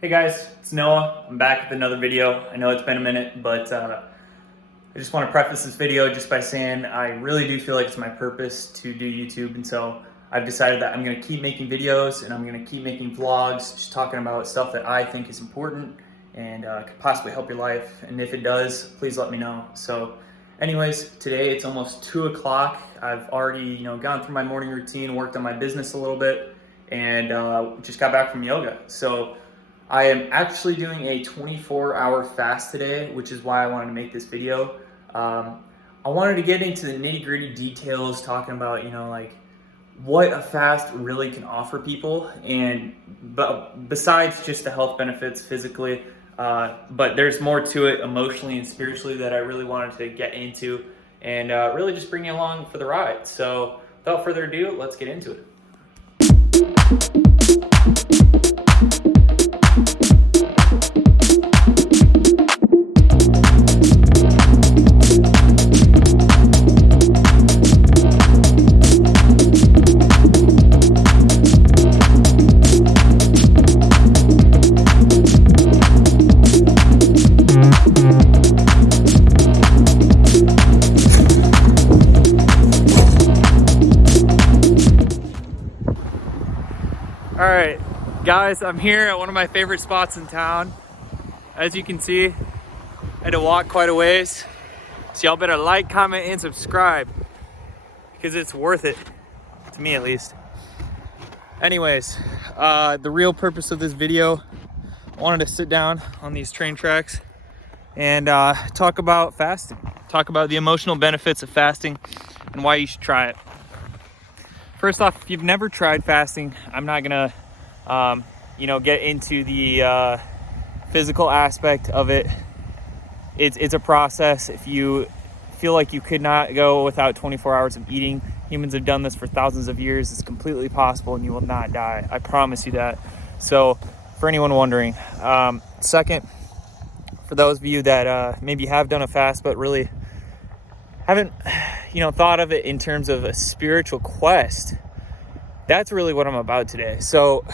Hey guys, it's Noah. I'm back with another video. I know it's been a minute, but I just want to preface this video just by saying I really do feel like it's my purpose to do YouTube, and so I've decided that I'm going to keep making videos and I'm going to keep making vlogs, just talking about stuff that I think is important and could possibly help your life. And if it does, please let me know. So anyways, today it's almost 2 o'clock. I've already gone through my morning routine, worked on my business a little bit, and just got back from yoga. So I am actually doing a 24-hour fast today, which is why I wanted to make this video. I wanted to get into the nitty-gritty details, talking about like what a fast really can offer people, and but besides just the health benefits physically, but there's more to it emotionally and spiritually that I really wanted to get into, and really just bring you along for the ride. So without further ado, let's get into it. All right, guys, I'm here at one of my favorite spots in town. As you can see, I had to walk quite a ways. So y'all better like, comment, and subscribe because it's worth it, to me at least. Anyways, the real purpose of this video, I wanted to sit down on these train tracks and talk about fasting. Talk about the emotional benefits of fasting and why you should try it. First off, if you've never tried fasting, I'm not gonna, get into the physical aspect of it. It's a process. If you feel like you could not go without 24 hours of eating, humans have done this for thousands of years. It's completely possible, and you will not die. I promise you that. So, for anyone wondering, second, for those of you that maybe have done a fast but really haven't thought of it in terms of a spiritual quest, that's really what I'm about today. So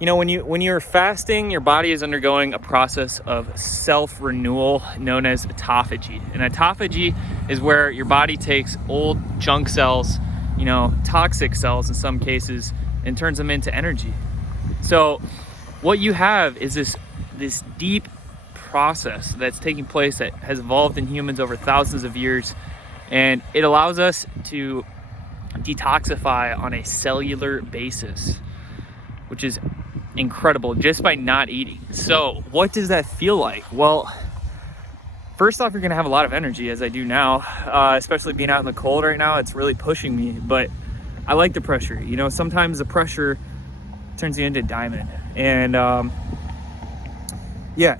when you're fasting, your body is undergoing a process of self-renewal known as autophagy. And autophagy is where your body takes old junk cells, toxic cells in some cases, and turns them into energy. So what you have is this deep process that's taking place that has evolved in humans over thousands of years, and it allows us to detoxify on a cellular basis, which is incredible just by not eating. So what does that feel like? Well, first off, you're gonna have a lot of energy, as I do now, especially being out in the cold right now. It's really pushing me, but I like the pressure. Sometimes the pressure turns you into a diamond. And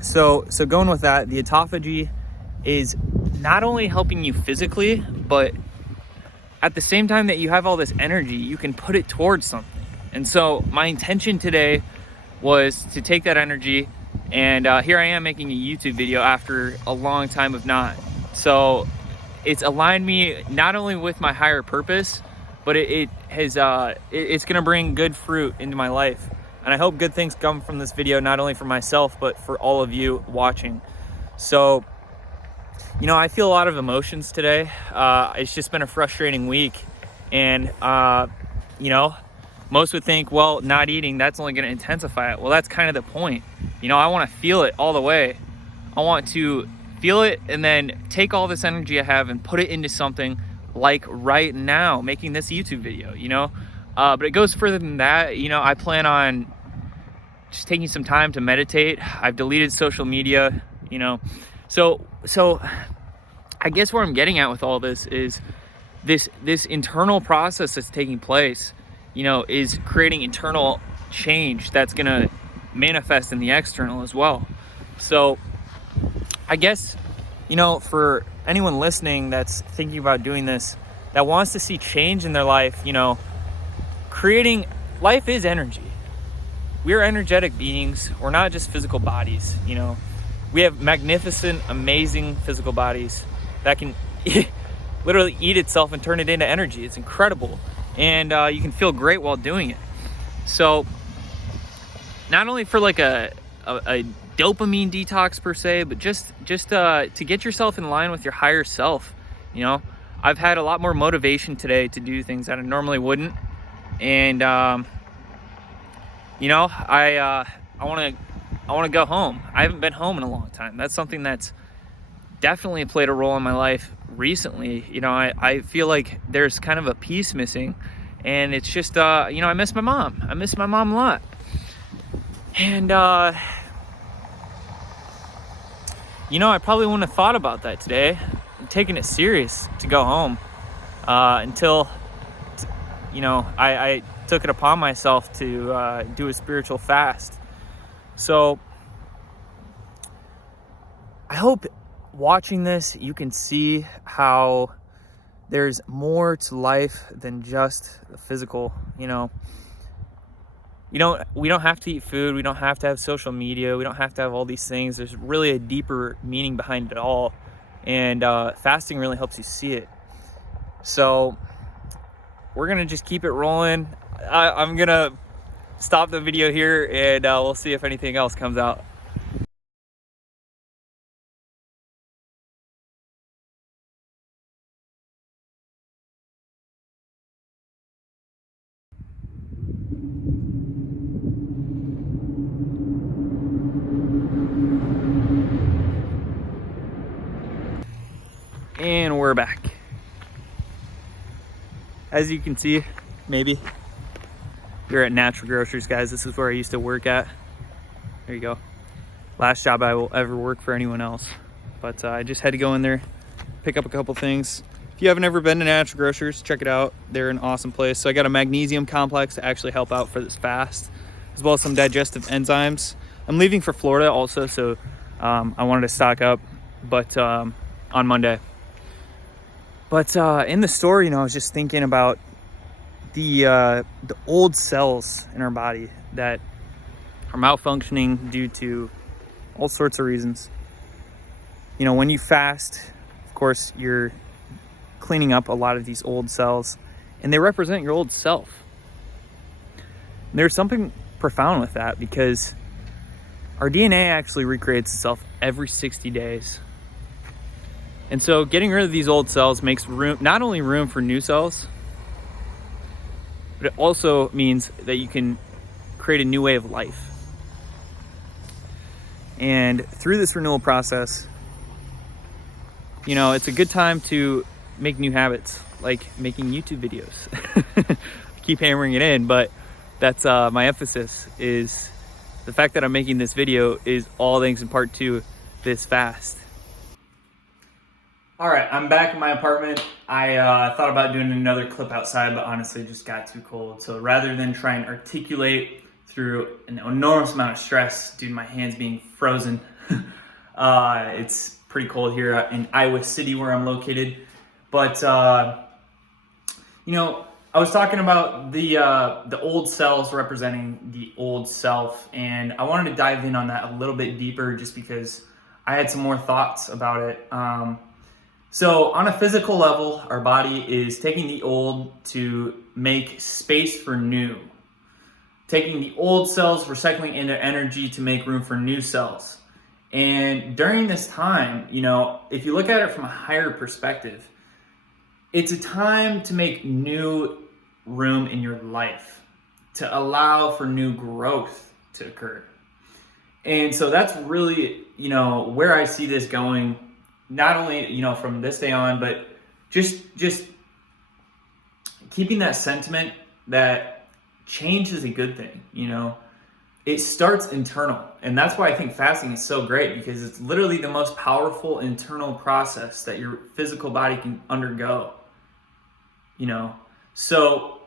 so going with that, the autophagy is not only helping you physically, but at the same time that you have all this energy, you can put it towards something. And so my intention today was to take that energy, and here I am making a YouTube video after a long time of not. So it's aligned me not only with my higher purpose, but it's gonna bring good fruit into my life. And I hope good things come from this video, not only for myself, but for all of you watching. So, I feel a lot of emotions today. It's just been a frustrating week. And, most would think, well, not eating, that's only going to intensify it. Well, that's kind of the point. I want to feel it all the way. I want to feel it and then take all this energy I have and put it into something like right now, making this YouTube video, But it goes further than that. I plan on just taking some time to meditate. I've deleted social media, So I guess where I'm getting at with all this is this internal process that's taking place, is creating internal change that's going to manifest in the external as well. So I guess, for anyone listening that's thinking about doing this, that wants to see change in their life, life is energy. We're energetic beings. We're not just physical bodies. We have magnificent, amazing physical bodies that can literally eat itself and turn it into energy. It's incredible. And you can feel great while doing it. So not only for like a dopamine detox per se, but just to get yourself in line with your higher self. You know, I've had a lot more motivation today to do things that I normally wouldn't. And, you know, I want to go home. I haven't been home in a long time. That's something that's definitely played a role in my life recently. You know, I feel like there's kind of a piece missing, and it's just, you know, I miss my mom. I miss my mom a lot. And, you know, I probably wouldn't have thought about that today. I'm taking it serious to go home, until, you know, I took it upon myself to do a spiritual fast. So I hope watching this, you can see how there's more to life than just the physical. You know, we don't have to eat food. We don't have to have social media. We don't have to have all these things. There's really a deeper meaning behind it all. And fasting really helps you see it. So we're going to just keep it rolling. I'm going to stop the video here, and we'll see if anything else comes out. And we're back. As you can see, maybe, you're at Natural Grocers, guys. This is where I used to work at. There you go. Last job I will ever work for anyone else. But I just had to go in there, pick up a couple things. If you haven't ever been to Natural Grocers, check it out. They're an awesome place. So I got a magnesium complex to actually help out for this fast, as well as some digestive enzymes. I'm leaving for Florida also, so I wanted to stock up, but on Monday. But in the store, you know, I was just thinking about the old cells in our body that are malfunctioning due to all sorts of reasons. You know, when you fast, of course, you're cleaning up a lot of these old cells, and they represent your old self. And there's something profound with that, because our DNA actually recreates itself every 60 days. And so getting rid of these old cells makes room, not only room for new cells, but it also means that you can create a new way of life. And through this renewal process, you know, it's a good time to make new habits, like making YouTube videos. I keep hammering it in, but that's my emphasis, is the fact that I'm making this video is all thanks in part to this fast. All right, I'm back in my apartment. I thought about doing another clip outside, but honestly it just got too cold. So rather than try and articulate through an enormous amount of stress due to my hands being frozen, it's pretty cold here in Iowa City where I'm located. But, you know, I was talking about the old cells representing the old self, and I wanted to dive in on that a little bit deeper just because I had some more thoughts about it. So on a physical level, our body is taking the old to make space for new. Taking the old cells, recycling into energy to make room for new cells. And during this time, you know, if you look at it from a higher perspective, it's a time to make new room in your life, to allow for new growth to occur. And so that's really, you know, where I see this going. Not only, you know, from this day on, but just keeping that sentiment that change is a good thing. You know, it starts internal, and that's why I think fasting is so great, because it's literally the most powerful internal process that your physical body can undergo. You know, so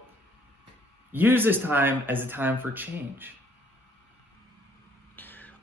use this time as a time for change.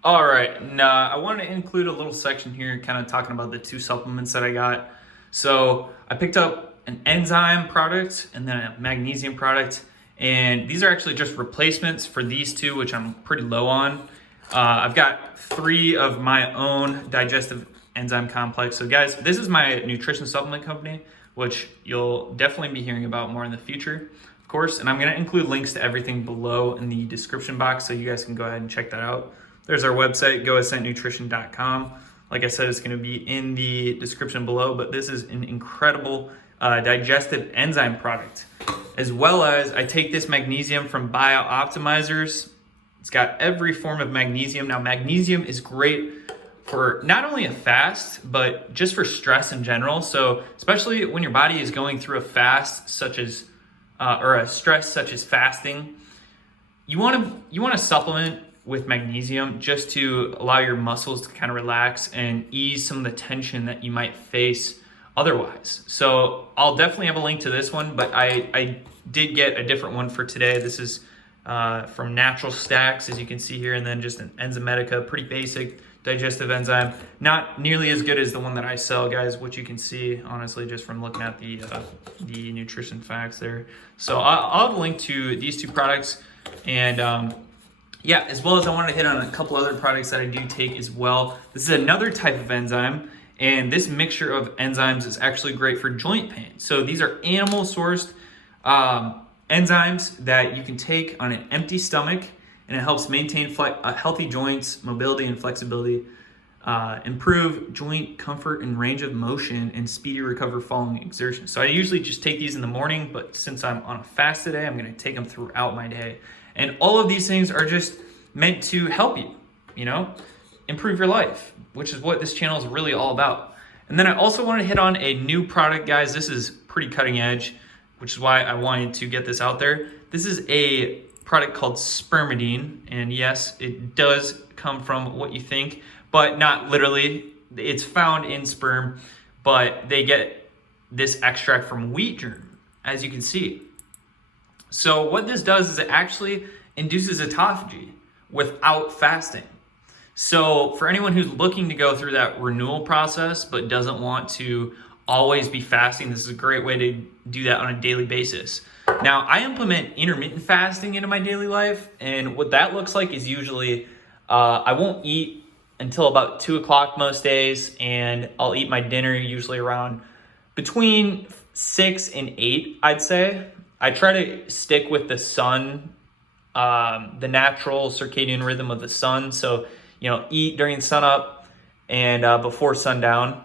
All right, and I wanted to include a little section here kind of talking about the two supplements that I got. So I picked up an enzyme product and then a magnesium product, and these are actually just replacements for these two, which I'm pretty low on. I've got 3 of my own digestive enzyme complex. So guys, this is my nutrition supplement company, which you'll definitely be hearing about more in the future. Of course, and I'm gonna include links to everything below in the description box so you guys can go ahead and check that out. There's our website, goascentnutrition.com. Like I said, it's gonna be in the description below, but this is an incredible digestive enzyme product. As well as I take this magnesium from BioOptimizers. It's got every form of magnesium. Now, magnesium is great for not only a fast, but just for stress in general. So especially when your body is going through a fast, such as, or a stress such as fasting, you wanna supplement with magnesium just to allow your muscles to kind of relax and ease some of the tension that you might face otherwise. So I'll definitely have a link to this one, but I did get a different one for today. This is from Natural Stacks, as you can see here, and then just an Enzymedica, pretty basic digestive enzyme. Not nearly as good as the one that I sell, guys, which you can see, honestly, just from looking at the nutrition facts there. So I'll have a link to these two products, and yeah, as well as I wanted to hit on a couple other products that I do take as well. This is another type of enzyme, and this mixture of enzymes is actually great for joint pain. So these are animal sourced enzymes that you can take on an empty stomach, and it helps maintain healthy joints, mobility and flexibility, improve joint comfort and range of motion, and speedy recovery following exertion. So I usually just take these in the morning, but since I'm on a fast today, I'm gonna take them throughout my day. And all of these things are just meant to help you, improve your life, which is what this channel is really all about. And then I also want to hit on a new product, guys. This is pretty cutting edge, which is why I wanted to get this out there. This is a product called Spermidine, and yes, it does come from what you think, but not literally. It's found in sperm, but they get this extract from wheat germ, as you can see. So what this does is it actually induces autophagy without fasting. So for anyone who's looking to go through that renewal process but doesn't want to always be fasting, this is a great way to do that on a daily basis. Now, I implement intermittent fasting into my daily life, and what that looks like is usually I won't eat until about 2 o'clock most days, and I'll eat my dinner usually around between 6 and 8, I'd say. I try to stick with the sun, the natural circadian rhythm of the sun. So, eat during sun up and before sundown.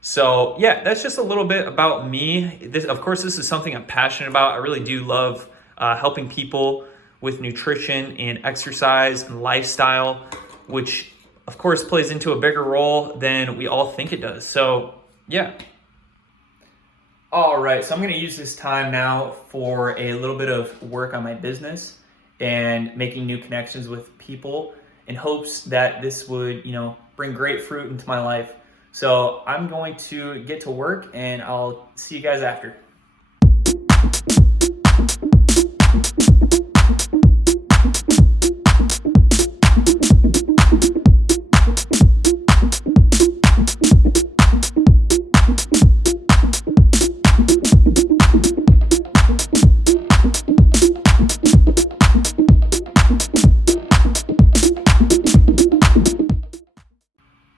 So yeah, that's just a little bit about me. Of course, this is something I'm passionate about. I really do love helping people with nutrition and exercise and lifestyle, which of course plays into a bigger role than we all think it does. So yeah. All right, so I'm going to use this time now for a little bit of work on my business and making new connections with people in hopes that this would, bring great fruit into my life. So I'm going to get to work, and I'll see you guys after.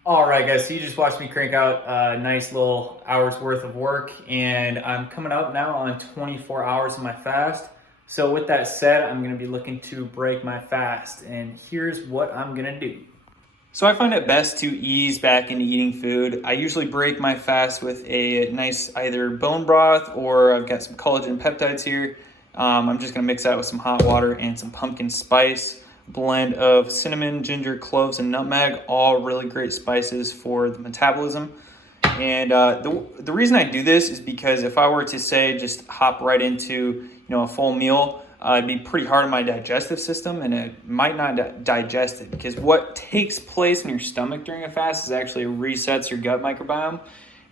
All right, guys, so you just watched me crank out a nice little hour's worth of work, and I'm coming up now on 24 hours of my fast. So with that said, I'm gonna be looking to break my fast, and here's what I'm gonna do. So I find it best to ease back into eating food. I usually break my fast with a nice either bone broth, or I've got some collagen peptides here. I'm just gonna mix that with some hot water and some pumpkin spice. Blend of cinnamon, ginger, cloves, and nutmeg, all really great spices for the metabolism. And the reason I do this is because if I were to say just hop right into a full meal, it'd be pretty hard on my digestive system, and it might not digest it, because what takes place in your stomach during a fast is actually resets your gut microbiome,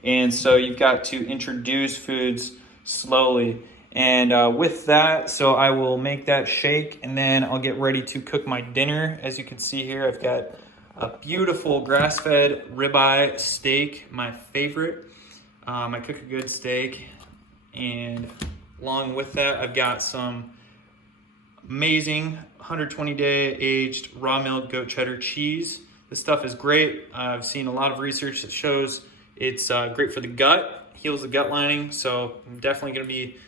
and so you've got to introduce foods slowly. And with that, so I will make that shake, and then I'll get ready to cook my dinner. As you can see here, I've got a beautiful grass-fed ribeye steak, my favorite. I cook a good steak, and along with that, I've got some amazing 120-day aged raw milk goat cheddar cheese. This stuff is great. I've seen a lot of research that shows it's great for the gut, heals the gut lining, so I'm definitely going to be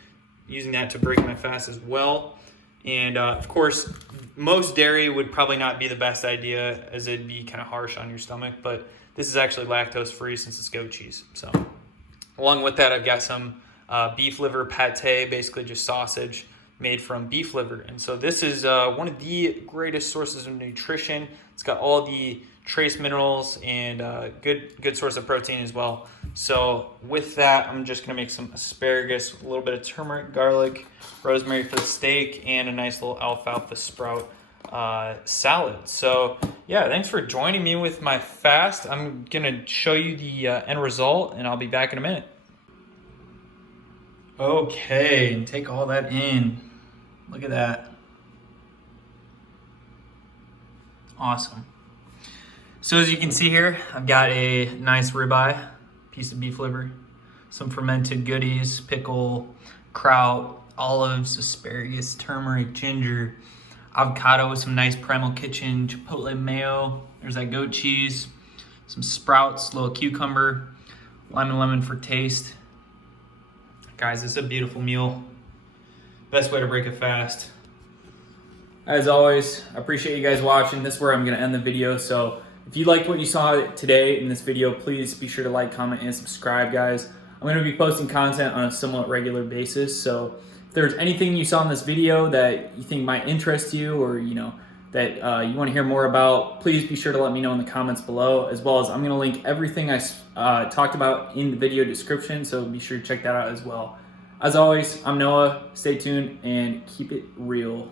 using that to break my fast as well. And of course, most dairy would probably not be the best idea, as it'd be kind of harsh on your stomach, but this is actually lactose free since it's goat cheese. So along with that, I've got some beef liver pate, basically just sausage made from beef liver. And so this is one of the greatest sources of nutrition. It's got all the trace minerals and good source of protein as well. So with that, I'm just gonna make some asparagus, a little bit of turmeric, garlic, rosemary for the steak, and a nice little alfalfa sprout salad. So yeah, thanks for joining me with my fast. I'm gonna show you the end result, and I'll be back in a minute. Okay, and take all that in. Look at that. Awesome. So as you can see here, I've got a nice ribeye, piece of beef liver, some fermented goodies, pickle, kraut, olives, asparagus, turmeric, ginger, avocado with some nice Primal Kitchen chipotle mayo. There's that goat cheese, some sprouts, little cucumber, lime and lemon for taste. Guys, this is a beautiful meal. Best way to break a fast. As always, I appreciate you guys watching. This is where I'm gonna end the video. So if you liked what you saw today in this video, please be sure to like, comment, and subscribe, guys. I'm gonna be posting content on a somewhat regular basis. So if there's anything you saw in this video that you think might interest you, or that you wanna hear more about, please be sure to let me know in the comments below, as well as I'm gonna link everything I talked about in the video description. So be sure to check that out as well. As always, I'm Noah. Stay tuned and keep it real.